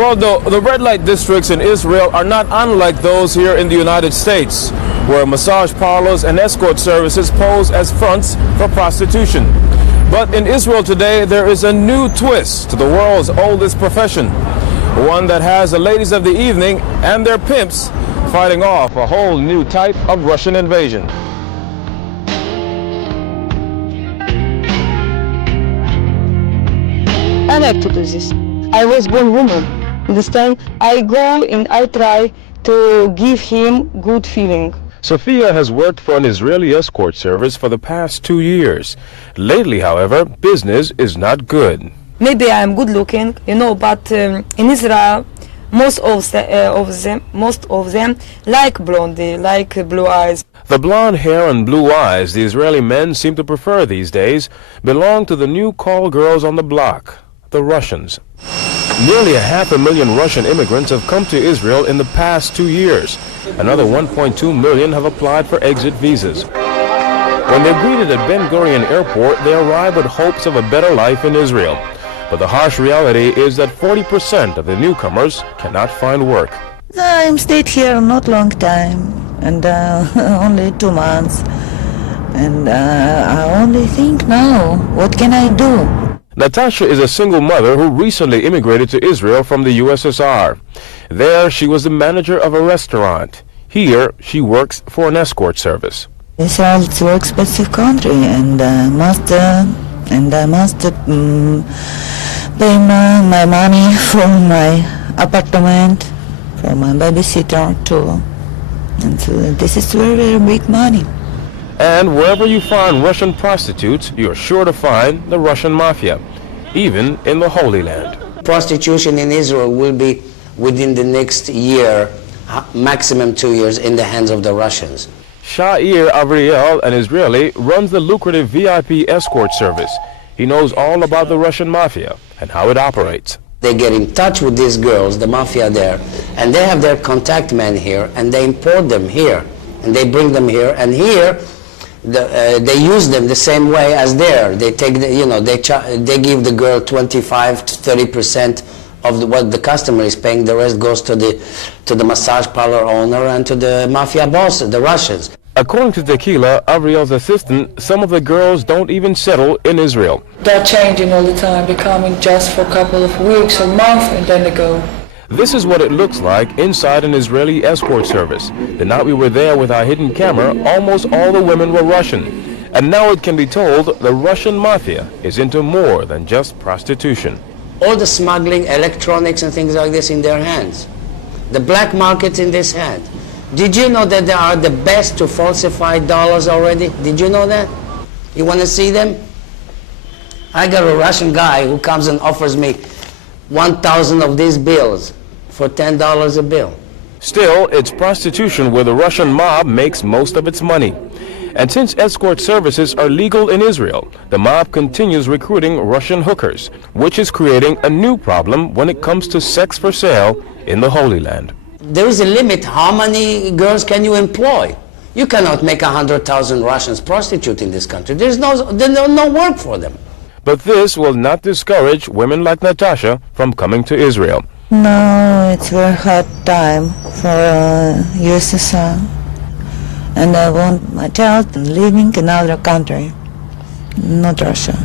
Geraldo, the red light districts in Israel are not unlike those here in the United States, where massage parlors and escort services pose as fronts for prostitution. But in Israel today, there is a new twist to the world's oldest profession, one that has the ladies of the evening and their pimps fighting off a whole new type of Russian invasion. I like to do this. I was born woman. Understand? I go and I try to give him good feeling. Sophia has worked for an Israeli escort service for the past 2 years. Lately, however, business is not good. Maybe I am good looking, but in Israel, most of them like blondie, like blue eyes. The blonde hair and blue eyes the Israeli men seem to prefer these days belong to the new call girls on the block, the Russians. Nearly 500,000 Russian immigrants have come to Israel in the past 2 years. Another 1.2 million have applied for exit visas. When they're greeted at Ben Gurion Airport, they arrive with hopes of a better life in Israel. But the harsh reality is that 40% of the newcomers cannot find work. I stayed here not long time, and only 2 months. And I only think now, what can I do? Natasha is a single mother who recently immigrated to Israel from the USSR. There, she was the manager of a restaurant. Here, she works for an escort service. Israel is a very expensive country, and I must pay my money for my apartment, for my babysitter too. And so this is very, very big money. And wherever you find Russian prostitutes, you're sure to find the Russian mafia, even in the Holy Land. Prostitution in Israel will be within the next year, maximum 2 years, in the hands of the Russians. Sha'ir Avriel, an Israeli, runs the lucrative VIP escort service. He knows all about the Russian mafia and how it operates. They get in touch with these girls, the mafia there, and they have their contact men here, and they import them here, and they bring them here, and here they use them the same way as there. They take they give the girl 25 to 30% of what the customer is paying. The rest goes to the massage parlor owner and to the mafia boss, the Russians. According to Tequila, Avriel's assistant, some of the girls don't even settle in Israel. They're changing all the time. They're coming just for a couple of weeks or month, and then they go. This is what it looks like inside an Israeli escort service. The night we were there with our hidden camera, almost all the women were Russian. And now it can be told the Russian mafia is into more than just prostitution. All the smuggling, electronics and things like this in their hands. The black market's in this hand. Did you know that they are the best to falsify dollars already? Did you know that? You want to see them? I got a Russian guy who comes and offers me 1,000 of these bills for $10 a bill. Still, it's prostitution where the Russian mob makes most of its money. And since escort services are legal in Israel, the mob continues recruiting Russian hookers, which is creating a new problem when it comes to sex for sale in the Holy Land. There is a limit. How many girls can you employ? You cannot make 100,000 Russians prostitute in this country. There's no work for them. But this will not discourage women like Natasha from coming to Israel. No, it's very hard time for USSR. And I want my child living in another country, not Russia.